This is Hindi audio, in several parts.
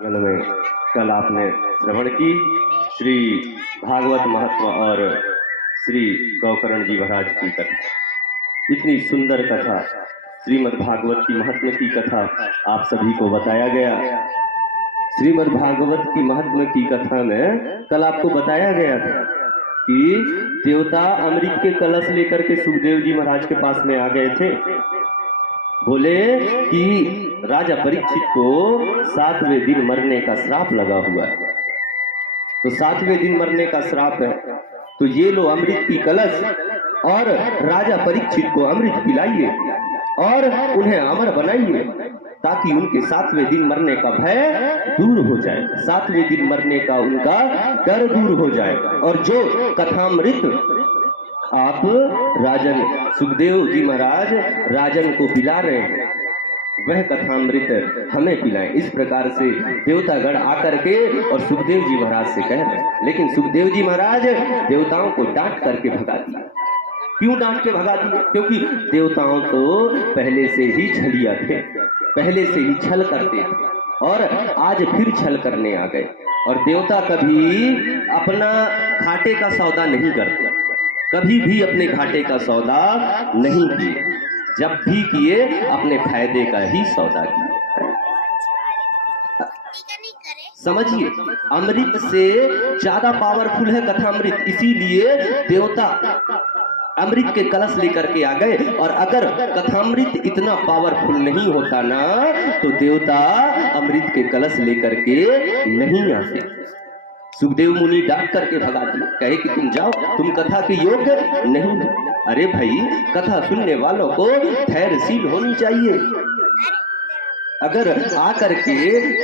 में कल आपने श्रवण की श्री भागवत महत्व और श्री गौकर्ण जी महाराज की कथा। इतनी सुंदर कथा, श्रीमद् भागवत की महात्म्य की कथा आप सभी को बताया गया। श्रीमद् भागवत की महात्म्य की कथा में कल आपको बताया गया था कि देवता अमृत के कलश लेकर के सुखदेव जी महाराज के पास में आ गए थे। बोले कि राजा परीक्षित को 7वें दिन मरने का श्राप लगा हुआ है, तो 7वें दिन मरने का श्राप है, तो ये लो अमृत की कलश और राजा परीक्षित को अमृत पिलाइए और उन्हें अमर बनाइए ताकि उनके 7वें दिन मरने का भय दूर हो जाए, 7वें दिन मरने का उनका डर दूर हो जाए। और जो कथामृत आप राजन सुखदेव जी महाराज राजन को पिला रहे हैं, वह कथामृत हमें पिलाएं। इस प्रकार से देवतागण आकर के और सुखदेव जी महाराज से कह रहे हैं। लेकिन सुखदेव जी महाराज देवताओं को डांट करके भगा दिया। क्यों डांट के भगा दिया? क्योंकि देवताओं तो पहले से ही छलिया थे, पहले से ही छल करते थे और आज फिर छल करने आ गए। और देवता कभी अपना घाटे का सौदा नहीं करते, कभी भी अपने घाटे का सौदा नहीं किए, जब भी किए अपने फायदे का ही सौदा किए। समझिए, अमृत से ज्यादा पावरफुल है कथामृत, इसीलिए देवता अमृत के कलश लेकर के आ गए। और अगर कथामृत इतना पावरफुल नहीं होता ना, तो देवता अमृत के कलश लेकर के नहीं आते। सुखदेव मुनि डांट करके भगा दिया, कहे कि तुम जाओ, तुम कथा के योग्य नहीं हो। अरे भाई, कथा सुनने वालों को धैर्यशील होनी चाहिए। अगर आकर के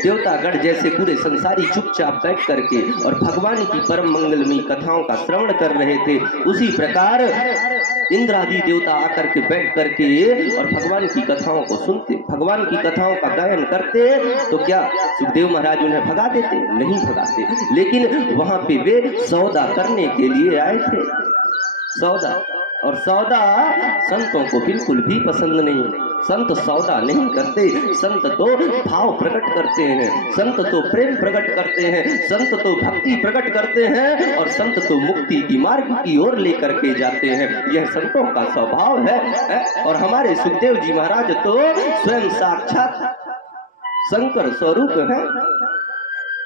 देवतागण जैसे पूरे संसारी चुपचाप बैठ करके और भगवान की परम मंगलमयी कथाओं का श्रवण कर रहे थे, उसी प्रकार इंद्रादि देवता आकर के बैठ करके और भगवान की कथाओं को सुनते, भगवान की कथाओं का गायन करते, तो क्या सुखदेव महाराज उन्हें भगा देते? नहीं भगाते। लेकिन वहां पे वे सौदा करने के लिए आए थे, सौदा। और सौदा संतों को बिल्कुल भी पसंद नहीं। संत सौदा नहीं करते, संत तो भाव प्रकट करते हैं, संत तो प्रेम प्रकट करते हैं, संत तो भक्ति प्रकट करते हैं और संत तो मुक्ति की मार्ग की ओर लेकर के जाते हैं। यह संतों का स्वभाव है। और हमारे सुखदेव जी महाराज तो स्वयं साक्षात शंकर स्वरूप है।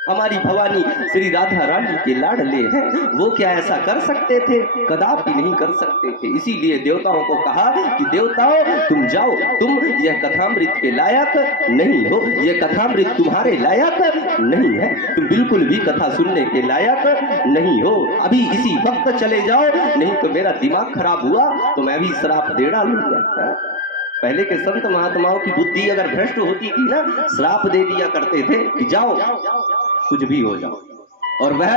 हमारी भवानी श्री राधा रानी के लाडले हैं, वो क्या ऐसा कर सकते थे? कदापि नहीं कर सकते थे। इसीलिए देवताओं को कहा कि देवताओं तुम जाओ, तुम यह कथामृत के लायक नहीं हो, यह कथामृत तुम्हारे लायक नहीं है, तुम बिल्कुल भी कथा सुनने के लायक नहीं हो। अभी इसी वक्त चले जाओ, नहीं तो मेरा दिमाग खराब हुआ तो मैं भी श्राप दे डालूंगा। पहले के संत महात्माओं की बुद्धि अगर भ्रष्ट होती थी ना, श्राप दे दिया करते थे कि जाओ, कुछ भी हो जाओ। और वह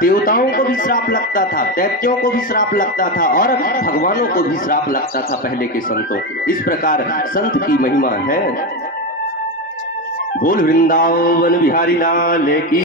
देवताओं को भी श्राप लगता था, दैत्यों को भी श्राप लगता था और भगवानों को भी श्राप लगता था पहले के संतों को। इस प्रकार संत की महिमा है। बोल वृंदावन बिहारी लाल की।